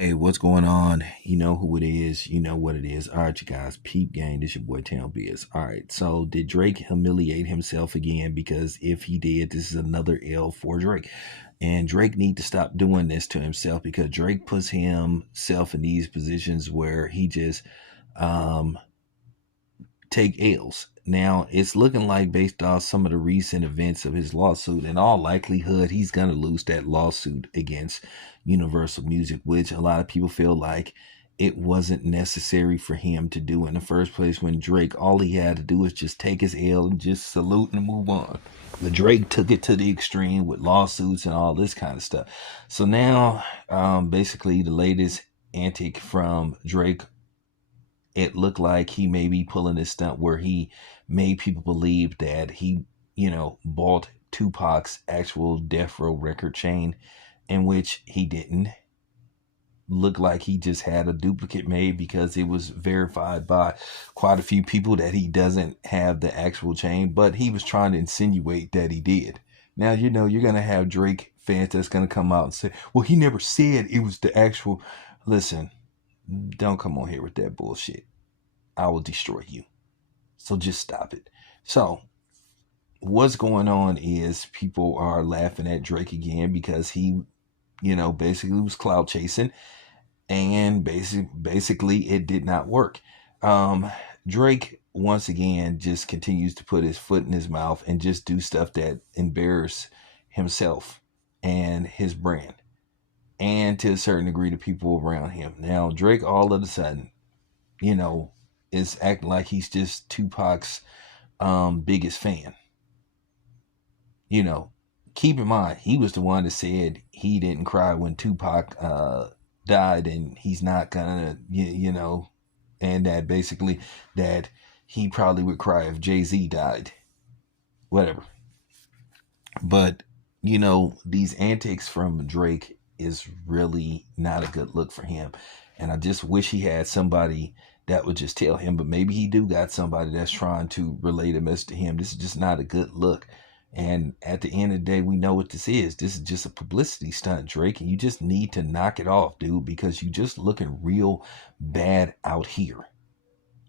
Hey, what's going on? You know who it is. You know what it is. All right, you guys. Peep gang. This your boy Town Biz. All right. So did Drake humiliate himself again? Because if he did, this is another L for Drake. And Drake need to stop doing this to himself because Drake puts himself in these positions where he just um take L's. Now, it's looking like, based off some of the recent events of his lawsuit, in all likelihood, he's going to lose that lawsuit against Universal Music, which a lot of people feel like it wasn't necessary for him to do in the first place when Drake, all he had to do was just take his L and just salute and move on. But Drake took it to the extreme with lawsuits and all this kind of stuff. So now, basically, the latest antic from Drake, it looked like he may be pulling this stunt where he made people believe that he, bought Tupac's actual Death Row record chain, in which he didn't. Look like he just had a duplicate made because it was verified by quite a few people that he doesn't have the actual chain, but he was trying to insinuate that he did. Now, you're going to have Drake fans that's going to come out and say, well, he never said it was the actual. Listen, don't come on here with that bullshit. I will destroy you. So just stop it. So what's going on is people are laughing at Drake again because he, basically was cloud chasing, and basically it did not work. Um, Drake once again just continues to put his foot in his mouth and just do stuff that embarrass himself and his brand, and to a certain degree the people around him. Now Drake all of a sudden, you know, is acting like he's just Tupac's biggest fan. You know, keep in mind he was the one that said he didn't cry when Tupac died, and he's not gonna, and that basically that he probably would cry if Jay-Z died, whatever. But these antics from Drake is really not a good look for him. And I just wish he had somebody that would just tell him, but maybe he do got somebody that's trying to relate a message to him. This is just not a good look. And at the end of the day, we know what this is. This is just a publicity stunt, Drake, and you just need to knock it off, dude, because you just looking real bad out here.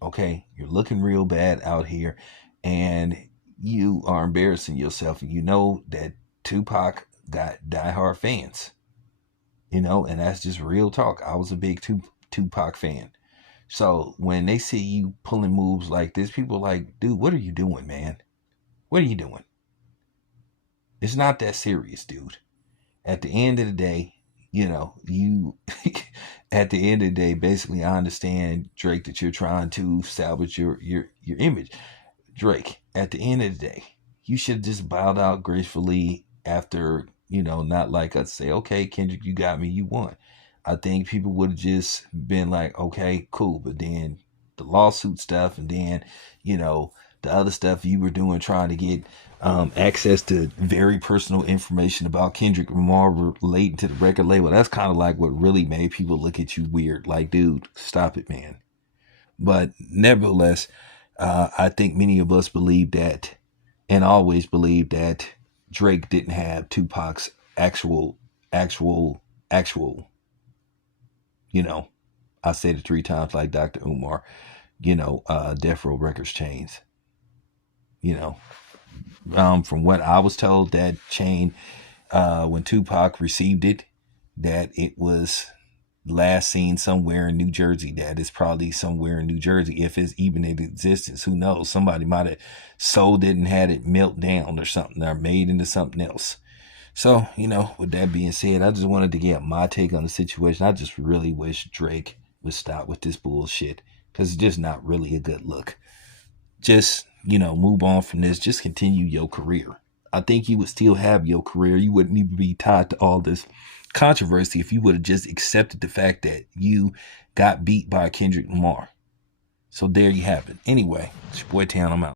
Okay? You're looking real bad out here, and you are embarrassing yourself. And you know that Tupac got diehard fans, and that's just real talk. I was a big Tupac fan. So when they see you pulling moves like this, people are like, dude, what are you doing, man? What are you doing? It's not that serious, dude. At the end of the day, you at the end of the day, basically I understand, Drake, that you're trying to salvage your image. Drake, at the end of the day, you should have just bowed out gracefully after, not like us say, okay, Kendrick, you got me, you won. I think people would have just been like, okay, cool. But then the lawsuit stuff, and then, the other stuff you were doing, trying to get access to very personal information about Kendrick Lamar relating to the record label. That's kind of like what really made people look at you weird. Like, dude, stop it, man. But nevertheless, I think many of us believe that, and always believe that Drake didn't have Tupac's actual, actual, you know, I said it three times like Dr. Umar, Death Row Records chains. You know, from what I was told, that chain, when Tupac received it, that it was last seen somewhere in New Jersey. That is probably somewhere in New Jersey, if it's even in existence. Who knows? Somebody might have sold it and had it melt down or something, or made into something else. So, with that being said, I just wanted to get my take on the situation. I just really wish Drake would stop with this bullshit, because it's just not really a good look. Just, move on from this. Just continue your career. I think you would still have your career. You wouldn't even be tied to all this controversy if you would have just accepted the fact that you got beat by Kendrick Lamar. So there you have it. Anyway, it's your boy Town. I'm out.